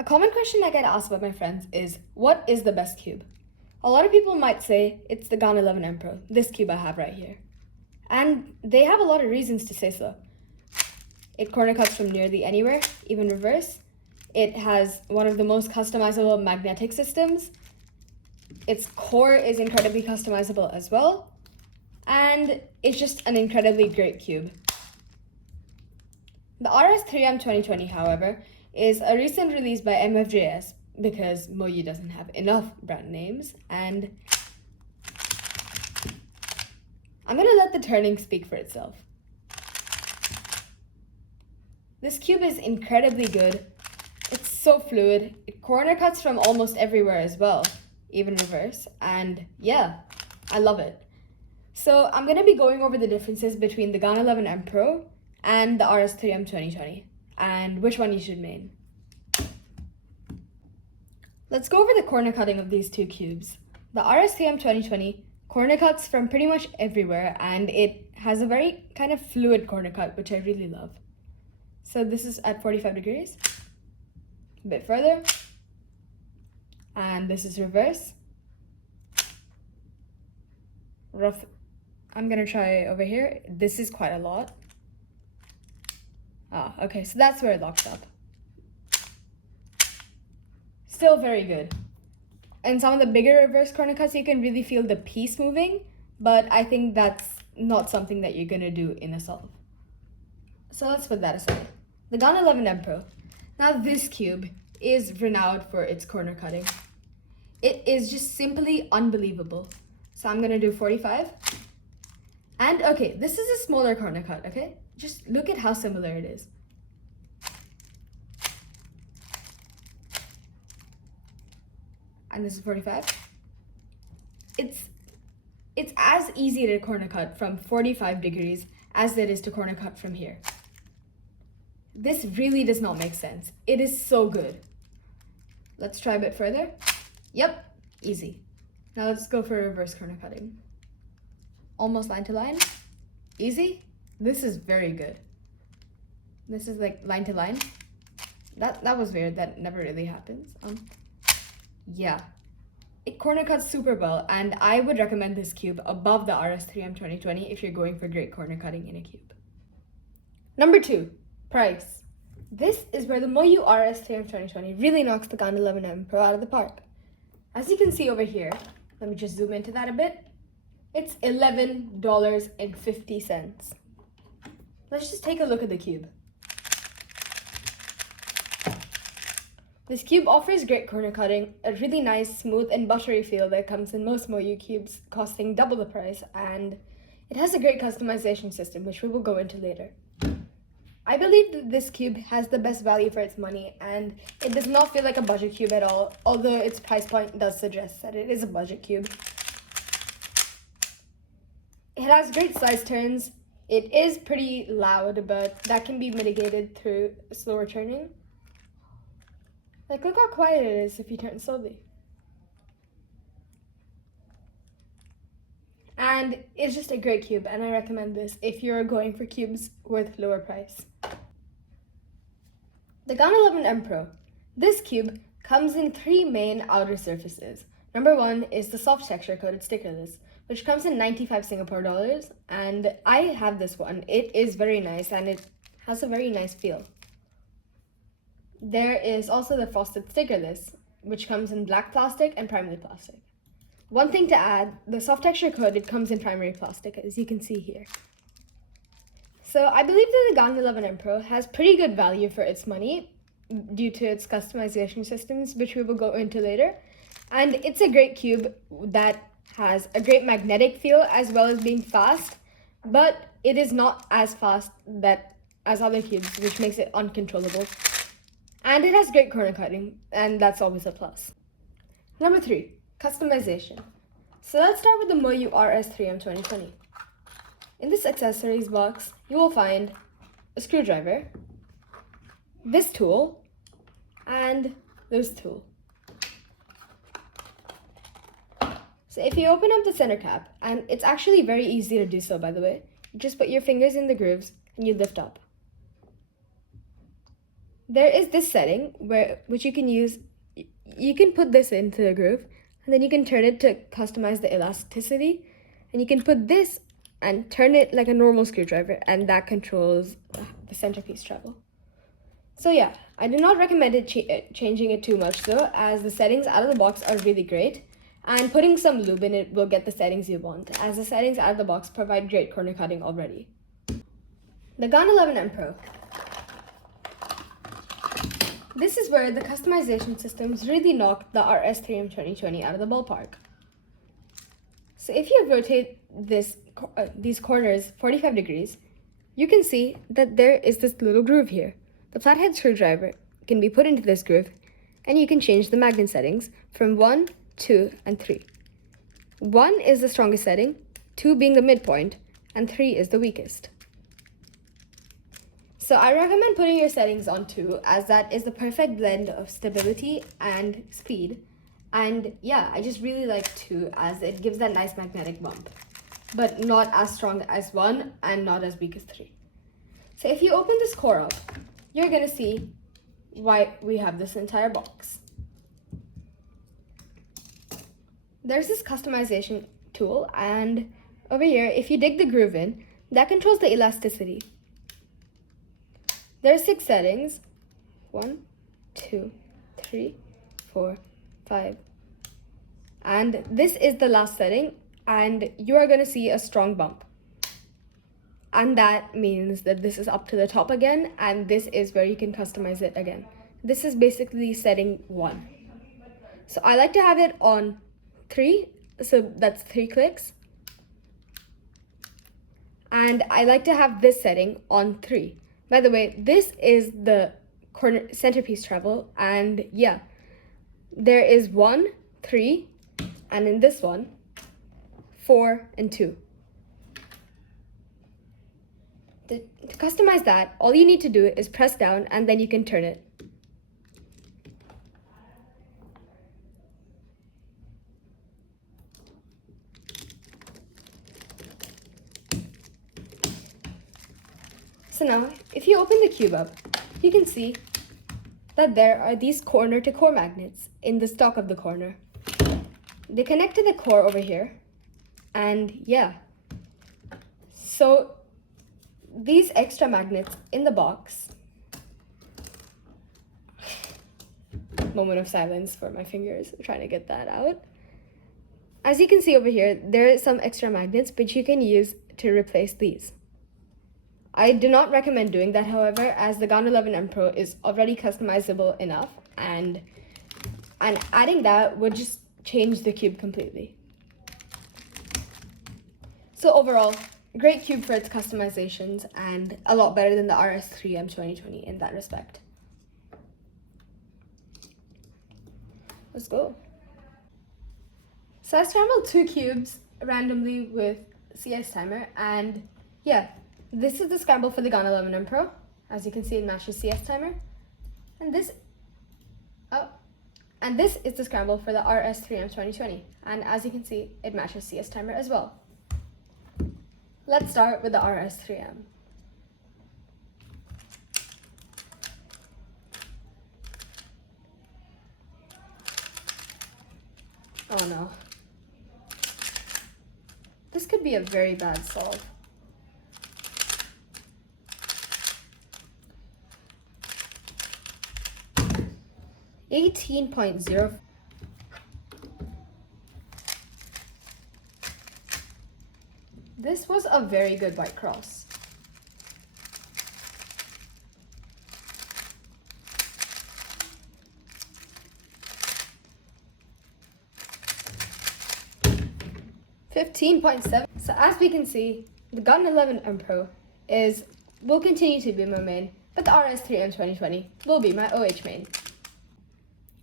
A common question I get asked by my friends is, what is the best cube? A lot of people might say it's the GAN 11M Pro, this cube I have right here. And they have a lot of reasons to say so. It corner cuts from nearly anywhere, even reverse. It has one of the most customizable magnetic systems. Its core is incredibly customizable as well. And it's just an incredibly great cube. The RS3M 2020, however, is a recent release by MFJS because Moyu doesn't have enough brand names, and I'm gonna let the turning speak for itself. This cube is incredibly good. It's so fluid. It corner cuts from almost everywhere as well, even reverse, and yeah, I love it. So I'm gonna be going over the differences between the GAN 11M Pro and the RS3M 2020, and which one you should main. Let's go over the corner cutting of these two cubes. The RS3M 2020 corner cuts from pretty much everywhere, and it has a very kind of fluid corner cut, which I really love. So this is at 45 degrees, a bit further, and this is reverse. Rough. I'm gonna try over here. This is quite a lot. Okay, so that's where it locks up. Still very good. In some of the bigger reverse corner cuts, you can really feel the piece moving, but I think that's not something that you're gonna do in a solve. So let's put that aside. The GAN 11M Pro. Now this cube is renowned for its corner cutting. It is just simply unbelievable. So I'm gonna do 45. And okay, this is a smaller corner cut, okay? Just look at how similar it is. And this is 45. It's as easy to corner cut from 45 degrees as it is to corner cut from here. This really does not make sense. It is so good. Let's try a bit further. Yep, easy. Now let's go for reverse corner cutting. Almost line to line. Easy. This is very good. This is like line to line. That was weird. That never really happens. Yeah. It corner cuts super well, and I would recommend this cube above the RS3M 2020 if you're going for great corner cutting in a cube. Number 2, price. This is where the Moyu RS3M 2020 really knocks the GAN 11M Pro out of the park. As you can see over here, let me just zoom into that a bit. It's $11.50. Let's just take a look at the cube. This cube offers great corner cutting, a really nice, smooth and buttery feel that comes in most Moyu cubes, costing double the price, and it has a great customization system, which we will go into later. I believe that this cube has the best value for its money, and it does not feel like a budget cube at all, although its price point does suggest that it is a budget cube. It has great size turns. It is pretty loud, but that can be mitigated through slower turning. Like, look how quiet it is if you turn slowly. And it's just a great cube, and I recommend this if you're going for cubes with lower price. The GAN 11M Pro. This cube comes in 3 main outer surfaces. Number 1 is the soft texture coated stickerless, which comes in 95 Singapore dollars, and I have this one. It is very nice, and it has a very nice feel. There is also the frosted stickerless, which comes in black plastic and primary plastic. One thing to add, the soft texture coated comes in primary plastic, as you can see here. So I believe that the GAN 11M Pro has pretty good value for its money due to its customization systems, which we will go into later. And it's a great cube that has a great magnetic feel as well as being fast, but it is not as fast as other cubes, which makes it uncontrollable. And it has great corner cutting, and that's always a plus. Number 3, customization. So let's start with the Moyu RS3M 2020. In this accessories box, you will find a screwdriver, this tool, and this tool. So if you open up the center cap, and it's actually very easy to do so, by the way, you just put your fingers in the grooves and you lift up. there is this setting which you can use. You can put this into the groove, and then you can turn it to customize the elasticity, and you can put this and turn it like a normal screwdriver, and that controls the centerpiece travel. So yeah, I do not recommend changing it too much though, as the settings out of the box are really great, and putting some lube in it will get the settings you want, as the settings out of the box provide great corner cutting already. The GAN 11M Pro. This is where the customization systems really knocked the RS3M 2020 out of the ballpark. So if you rotate these corners 45 degrees, you can see that there is this little groove here. The flathead screwdriver can be put into this groove, and you can change the magnet settings from 1, 2, and 3. 1 is the strongest setting, 2 being the midpoint, and 3 is the weakest. So I recommend putting your settings on 2, as that is the perfect blend of stability and speed. And yeah, I just really like 2 as it gives that nice magnetic bump, but not as strong as 1 and not as weak as 3. So if you open this core up, you're gonna see why we have this entire box. There's this customization tool, and over here, if you dig the groove in, that controls the elasticity. There are 6 settings, 1, 2, 3, 4, 5. And this is the last setting, and you are gonna see a strong bump. And that means that this is up to the top again, and this is where you can customize it again. This is basically setting 1. So I like to have it on 3, so that's 3 clicks. And I like to have this setting on 3. By the way, this is the corner centerpiece travel, and yeah, there is 1, 3, and in this one, 4 and 2. To customize that, all you need to do is press down, and then you can turn it. So now, if you open the cube up, you can see that there are these corner-to-core magnets in the stock of the corner. They connect to the core over here, and yeah. So these extra magnets in the box, moment of silence for my fingers trying to get that out. As you can see over here, there are some extra magnets which you can use to replace these. I do not recommend doing that, however, as the GAN 11M Pro is already customizable enough, and adding that would just change the cube completely. So overall, great cube for its customizations, and a lot better than the RS3M 2020 in that respect. Let's go. So I scrambled 2 cubes randomly with CS timer, and yeah, this is the scramble for the GAN 11M Pro. As you can see, it matches CS timer. And this is the scramble for the RS3M 2020. And as you can see, it matches CS timer as well. Let's start with the RS3M. Oh no. This could be a very bad solve. $18.0. This was a very good white cross. $15.7. So as we can see, the GAN 11M Pro will continue to be my main, but the RS3M 2020 will be my OH main.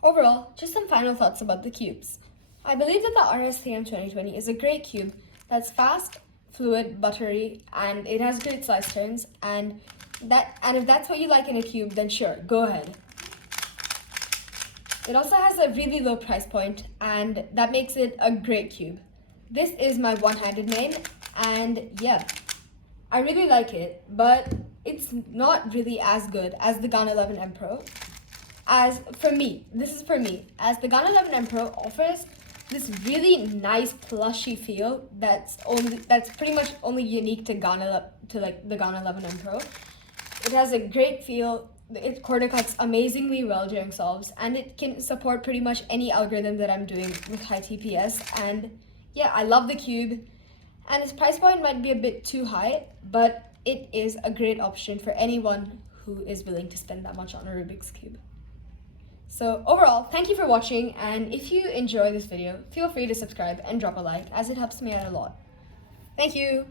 Overall, just some final thoughts about the cubes. I believe that the RS3M 2020 is a great cube that's fast, fluid, buttery, and it has great slice turns, and if that's what you like in a cube, then sure, go ahead. It also has a really low price point, and that makes it a great cube. This is my one-handed main, and yeah, I really like it, but it's not really as good as the GAN 11M Pro. As for me, this is for me, as the GAN 11M Pro offers this really nice plushy feel that's pretty much only unique to the GAN 11M Pro. It has a great feel. It quarter cuts amazingly well during solves, and it can support pretty much any algorithm that I'm doing with high TPS. And yeah, I love the cube, and its price point might be a bit too high, but it is a great option for anyone who is willing to spend that much on a Rubik's Cube. So overall, thank you for watching, and if you enjoy this video, feel free to subscribe and drop a like, as it helps me out a lot. Thank you!